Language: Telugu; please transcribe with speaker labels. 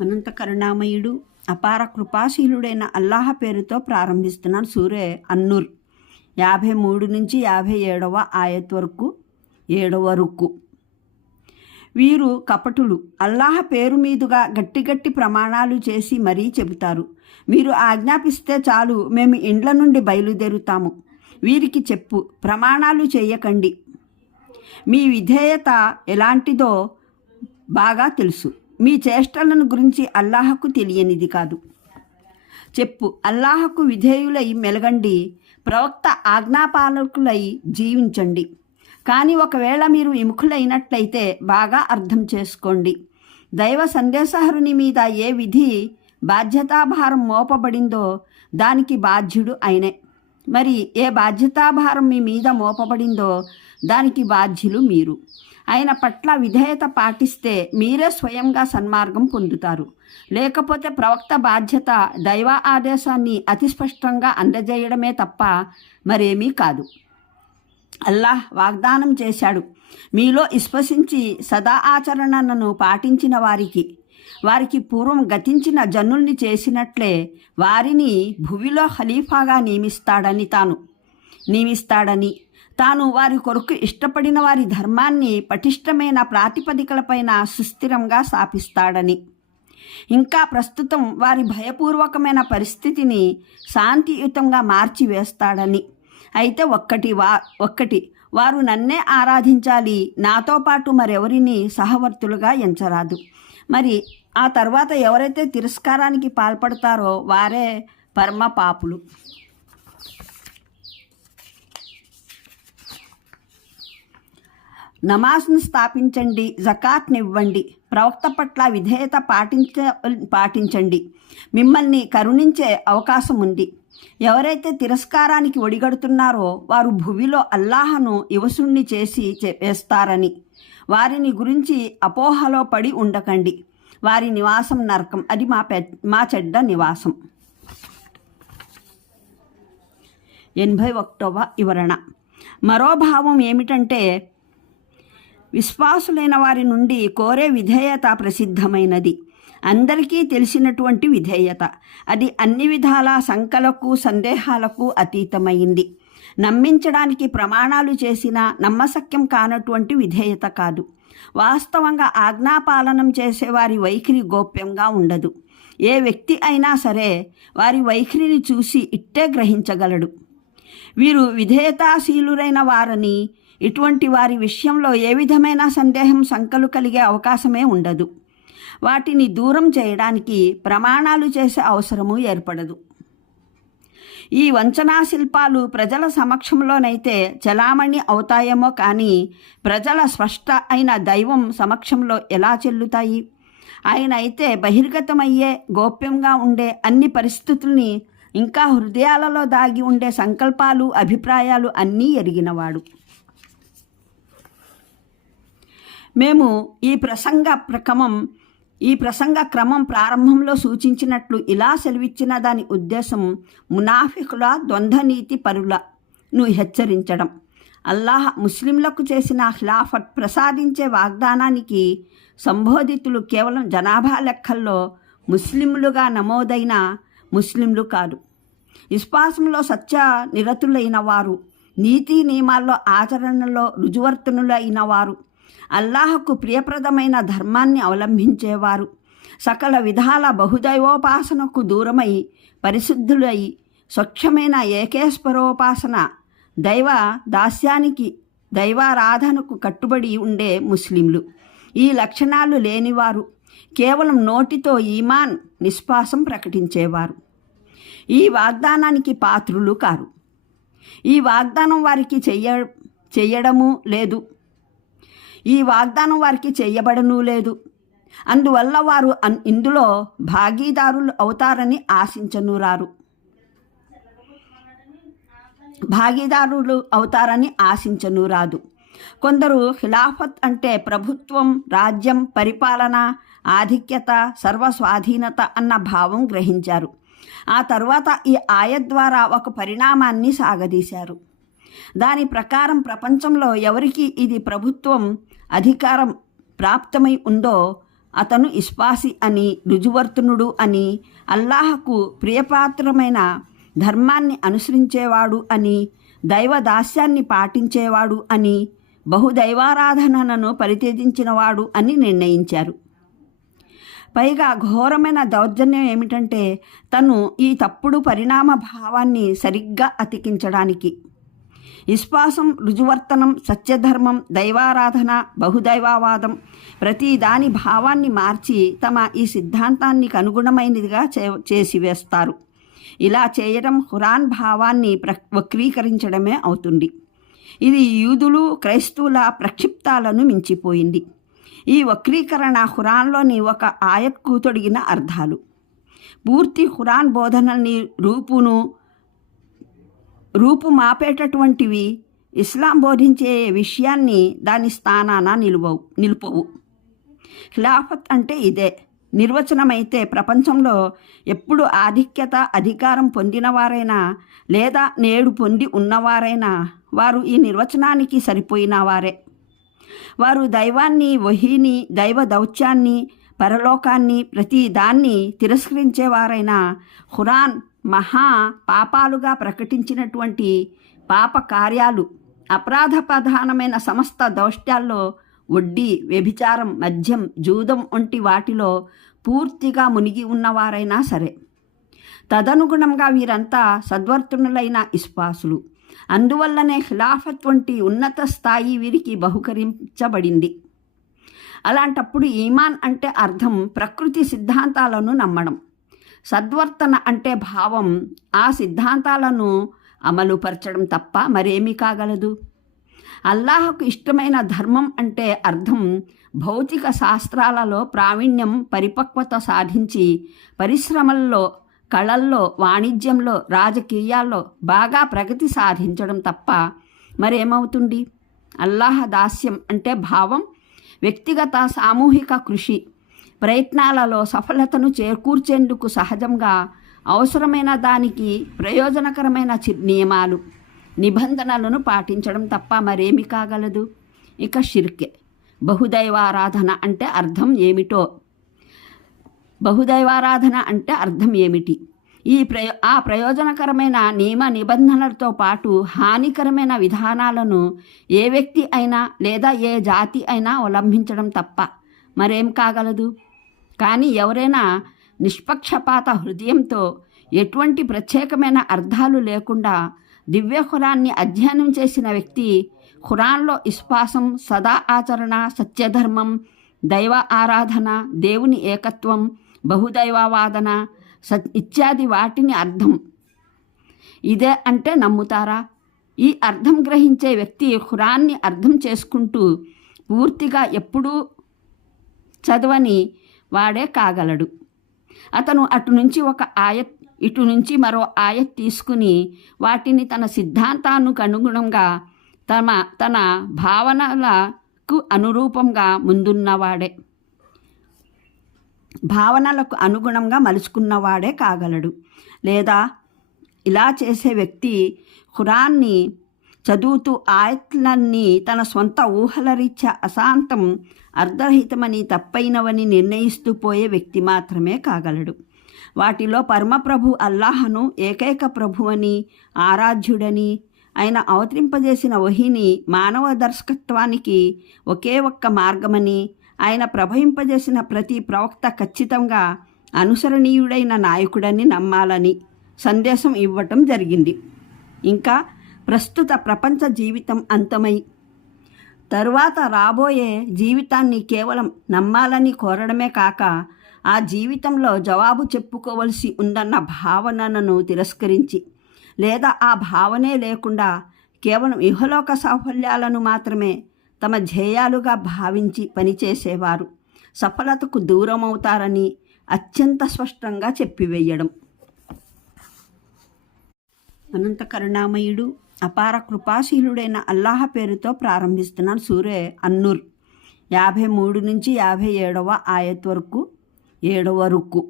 Speaker 1: అనంత కరుణామయుడు అపార కృపాశీలుడైన అల్లాహ పేరుతో ప్రారంభిస్తున్నాడు సూర్య అన్నూర్. యాభై మూడు నుంచి యాభై ఏడవ ఆయత్ వరకు ఏడవ రుక్కు వీరు కపటులు. అల్లాహ పేరు మీదుగా గట్టి గట్టి ప్రమాణాలు చేసి మరీ చెబుతారు. మీరు ఆజ్ఞాపిస్తే చాలు మేము ఇండ్ల నుండి బయలుదేరుతాము. వీరికి చెప్పు ప్రమాణాలు చేయకండి. మీ విధేయత ఎలాంటిదో బాగా తెలుసు. మీ చేష్టలను గురించి అల్లాహకు తెలియనిది కాదు. చెప్పు అల్లాహకు విధేయులై మెలగండి ప్రవక్త ఆజ్ఞాపాలకులై జీవించండి. కానీ ఒకవేళ మీరు విముఖులైనట్లయితే బాగా అర్థం చేసుకోండి. దైవ సందేశహరుని మీద ఏ విధి బాధ్యతాభారం మోపబడిందో దానికి బాధ్యుడు ఆయనే. మరి ఏ బాధ్యతాభారం మీ మీద మోపబడిందో దానికి బాధ్యులు మీరు. ఆయన పట్ల విధేయత పాటిస్తే మీరే స్వయంగా సన్మార్గం పొందుతారు. లేకపోతే ప్రవక్త బాధ్యత దైవ ఆదేశాన్ని అతి స్పష్టంగా అందజేయడమే తప్ప మరేమీ కాదు. అల్లాహ్ వాగ్దానం చేశాడు. మీలో విశ్వసించి సదా ఆచరణను పాటించిన వారికి వారికి పూర్వం గతించిన జనుల్ని చేసినట్లే వారిని భువిలో ఖలీఫాగా నియమిస్తాడని తాను నియమిస్తాడని తాను వారి కొరకు ఇష్టపడిన వారి ధర్మాన్ని పటిష్టమైన ప్రాతిపదికలపైన సుస్థిరంగా స్థాపిస్తాడని. ఇంకా ప్రస్తుతం వారి భయపూర్వకమైన పరిస్థితిని శాంతియుతంగా మార్చివేస్తాడని. అయితే ఒక్కటి వా ఒక్కటి వారు నన్నే ఆరాధించాలి నాతో పాటు మరెవరిని సహవర్తులుగా ఎంచరాదు. మరి ఆ తర్వాత ఎవరైతే తిరస్కారానికి పాల్పడతారో వారే పరమ పాపులు నమాజ్ను స్థాపించండి జకాత్నివ్వండి ప్రవక్త పట్ల విధేయత పాటించ పాటించండి. మిమ్మల్ని కరుణించే అవకాశం ఉంది. ఎవరైతే తిరస్కారానికి ఒడిగడుతున్నారో వారు భువిలో అల్లాహను యువసుణ్ణి చేసి వేస్తారని. వారిని గురించి అపోహలో పడి ఉండకండి. వారి నివాసం నరకం. అది మా పె మా చెడ్డ నివాసం. ఎనభై ఒకటవ వివరణ. మరో భావం ఏమిటంటే విశ్వాసులైన వారి నుండి కోరే విధేయత ప్రసిద్ధమైనది. అందరికీ తెలిసినటువంటి విధేయత. అది అన్ని విధాల సంకలకు సందేహాలకు అతీతమైంది. నమ్మించడానికి ప్రమాణాలు చేసిన నమ్మశక్యం కానటువంటి విధేయత కాదు. వాస్తవంగా ఆజ్ఞాపాలనం చేసేవారి వైఖరి గోప్యంగా ఉండదు. ఏ వ్యక్తి అయినా సరే వారి వైఖరిని చూసి ఇట్టే గ్రహించగలడు. వీరు విధేయతాశీలురైన వారని ఇటువంటి వారి విషయంలో ఏ విధమైన సందేహం సంకలు కలిగే అవకాశమే ఉండదు. వాటిని దూరం చేయడానికి ప్రమాణాలు చేసే అవసరము ఏర్పడదు. ఈ వంచనా శిల్పాలు ప్రజల సమక్షంలోనైతే చలామణి అవుతాయేమో కానీ ప్రజల స్పష్ట అయిన దైవం సమక్షంలో ఎలా చెల్లుతాయి? ఆయన అయితే బహిర్గతమయ్యే గోప్యంగా ఉండే అన్ని పరిస్థితుల్ని ఇంకా హృదయాలలో దాగి ఉండే సంకల్పాలు అభిప్రాయాలు అన్నీ ఎరిగినవాడు. మేము ఈ ప్రసంగ ప్రక్రమం ఈ ప్రసంగ క్రమం ప్రారంభంలో సూచించినట్లు ఇలా సెలవిచ్చిన దాని ఉద్దేశం మునాఫికుల ద్వంద్వనీతి పరులను హెచ్చరించడం. అల్లాహ్ ముస్లింలకు చేసిన హిలాఫట్ ప్రసాదించే వాగ్దానానికి సంబోధితులు కేవలం జనాభా లెక్కల్లో ముస్లింలుగా నమోదైన ముస్లింలు కాదు. విశ్వాసంలో సత్య నిరతులైన వారు నీతి నియమాల్లో ఆచరణలో రుజువర్తనులైన వారు అల్లాహకు ప్రియప్రదమైన ధర్మాన్ని అవలంబించేవారు. సకల విధాల బహుదైవోపాసనకు దూరమై పరిశుద్ధులై స్వచ్ఛమైన ఏకేశ్వరోపాసన దైవ దాస్యానికి దైవారాధనకు కట్టుబడి ఉండే ముస్లింలు. ఈ లక్షణాలు లేనివారు కేవలం నోటితో ఈమాన్ నిశ్వాసం ప్రకటించేవారు. ఈ వాగ్దానానికి పాత్రులు కారు. ఈ వాగ్దానం వారికి చెయ్య చెయ్యడము లేదు. ఈ వాగ్దానం వారికి చేయబడను లేదు. అందువల్ల వారు ఇందులో భాగీదారులు అవుతారని ఆశించను రారు. భాగీదారులు అవుతారని ఆశించను రాదు. కొందరు ఖిలాఫత్ అంటే ప్రభుత్వం రాజ్యం పరిపాలన ఆధిక్యత సర్వస్వాధీనత అన్న భావం గ్రహించారు. ఆ తర్వాత ఈ ఆయ ద్వారా ఒక పరిణామాన్ని సాగదీశారు. దాని ప్రకారం ప్రపంచంలో ఎవరికి ఇది ప్రభుత్వం అధికారం ప్రాప్తమై ఉందో అతను ఇస్పాసి అని రుజువర్తనుడు అని అల్లాహకు ప్రియపాత్రమైన ధర్మాన్ని అనుసరించేవాడు అని దైవ దాస్యాన్ని పాటించేవాడు అని బహుదైవారాధనను పరిత్యజించినవాడు అని నిర్ణయించారు. పైగా ఘోరమైన దౌర్జన్యం ఏమిటంటే తను ఈ తప్పుడు పరిణామ భావాన్ని సరిగ్గా అతికించడానికి. విశ్వాసం రుజువర్తనం సత్యధర్మం దైవారాధన బహుదైవవాదం ప్రతి దాని భావాన్ని మార్చి తమ ఈ సిద్ధాంతానికి అనుగుణమైనదిగా చే చేసివేస్తారు ఇలా చేయడం ఖురాన్ భావాన్ని ప్ర వక్రీకరించడమే అవుతుంది. ఇది యూదులు క్రైస్తవుల ప్రక్షిప్తాలను మించిపోయింది. ఈ వక్రీకరణ హురాన్లోని ఒక ఆయత్కు తొడిగిన అర్థాలు. పూర్తి హురాన్ బోధనల్ని రూపును రూపు మాపేటటువంటివి ఇస్లాం బోధించే విషయాన్ని దాని స్థానాన నిలువవు నిలుపవు. ఖిలాఫత్ అంటే ఇదే. నిర్వచనమైతే ప్రపంచంలో ఎప్పుడు ఆధిక్యత అధికారం పొందినవారైనా లేదా నేడు పొంది ఉన్నవారైనా వారు ఈ నిర్వచనానికి సరిపోయిన వారే వారు దైవాన్ని వహిని దైవ దౌత్యాన్ని పరలోకాన్ని ప్రతి దాన్ని తిరస్కరించేవారైనా ఖురాన్ మహా పాపాలుగా ప్రకటించినటువంటి పాప కార్యాలు అపరాధ ప్రధానమైన సమస్త దౌష్ట్యాల్లో వడ్డీ వ్యభిచారం మద్యం జూదం వంటి వాటిలో పూర్తిగా మునిగి ఉన్నవారైనా సరే. తదనుగుణంగా వీరంతా సద్వర్తనులైన ఇస్పాసులు అందువల్లనే ఖిలాఫత్ వంటి ఉన్నత స్థాయి వీరికి బహుకరించబడింది. అలాంటప్పుడు ఈమాన్ అంటే అర్థం ప్రకృతి సిద్ధాంతాలను నమ్మడం. సద్వర్తన అంటే భావం ఆ సిద్ధాంతాలను అమలుపరచడం తప్ప మరేమీ కాగలదు. అల్లాహకు ఇష్టమైన ధర్మం అంటే అర్థం భౌతిక శాస్త్రాలలో ప్రావీణ్యం పరిపక్వత సాధించి పరిశ్రమల్లో కళల్లో వాణిజ్యంలో రాజకీయాల్లో బాగా ప్రగతి సాధించడం తప్ప మరేమవుతుంది? అల్లాహ దాస్యం అంటే భావం వ్యక్తిగత సామూహిక కృషి. ప్రయత్నాలలో సఫలతను చేకూర్చేందుకు సహజంగా అవసరమైన దానికి ప్రయోజనకరమైన చి- నియమాలు నిబంధనలను పాటించడం తప్ప మరేమి కాగలదు. ఇక షిర్కే బహుదైవారాధన అంటే అర్థం ఏమిటో? బహుదైవారాధన అంటే అర్థం ఏమిటి? ఈ ప్రయో ఆ ప్రయోజనకరమైన నియమ నిబంధనలతో పాటు హానికరమైన విధానాలను ఏ వ్యక్తి అయినా లేదా ఏ జాతి అయినా అవలంబించడం తప్ప మరేం కాగలదు? కానీ ఎవరైనా నిష్పక్షపాత హృదయంతో ఎటువంటి ప్రత్యేకమైన అర్థాలు లేకుండా దివ్య ఖురాన్ని అధ్యయనం చేసిన వ్యక్తి ఖురాన్లో ఇస్పాసం సదా ఆచరణ సత్యధర్మం దైవ ఆరాధన దేవుని ఏకత్వం బహుదైవవాదన సత్ ఇత్యాది వాటిని అర్థం. ఇదే అంటే నమ్ముతారా? ఈ అర్థం గ్రహించే వ్యక్తి ఖురాన్ని అర్థం చేసుకుంటూ పూర్తిగా ఎప్పుడూ చదవని వాడే కాగలడు. అతను అటు నుంచి ఒక ఆయత్ ఇటు నుంచి మరో ఆయత్ తీసుకుని వాటిని తన సిద్ధాంతానికి అనుగుణంగా తమ తన భావనలకు అనురూపంగా ముందున్నవాడే. భావనలకు అనుగుణంగా మలుచుకున్నవాడే కాగలడు. లేదా ఇలా చేసే వ్యక్తి ఖురాన్ని చదువుతూ ఆయత్లన్నీ తన సొంత ఊహల రీత్యా అశాంతం అర్ధరహితమని తప్పైనవని నిర్ణయిస్తూ పోయే వ్యక్తి మాత్రమే కాగలడు. వాటిలో పరమప్రభు అల్లాహను ఏకైక ప్రభు అని ఆరాధ్యుడని ఆయన అవతరింపజేసిన వహిని మానవ దర్శకత్వానికి ఒకే ఒక్క మార్గమని ఆయన ప్రభవింపజేసిన ప్రతి ప్రవక్త ఖచ్చితంగా అనుసరణీయుడైన నాయకుడని నమ్మాలని సందేశం ఇవ్వటం జరిగింది. ఇంకా ప్రస్తుత ప్రపంచ జీవితం అంతమై. తరువాత రాబోయే జీవితాన్ని కేవలం నమ్మాలని కోరడమే కాక ఆ జీవితంలో జవాబు చెప్పుకోవలసి ఉందన్న భావనను తిరస్కరించి లేదా ఆ భావనే లేకుండా కేవలం ఇహలోక సాఫల్యాలను మాత్రమే తమ ధ్యేయాలుగా భావించి పనిచేసేవారు సఫలతకు దూరమవుతారని అత్యంత స్పష్టంగా చెప్పివేయడం. అనంత కరుణామయుడు అపార కృపాశీలుడైన అల్లాహ పేరుతో ప్రారంభిస్తున్నాను సూర్య అన్నూర్. యాభై మూడు నుంచి యాభై ఏడవ ఆయత్ వరకు ఏడవ రుక్కు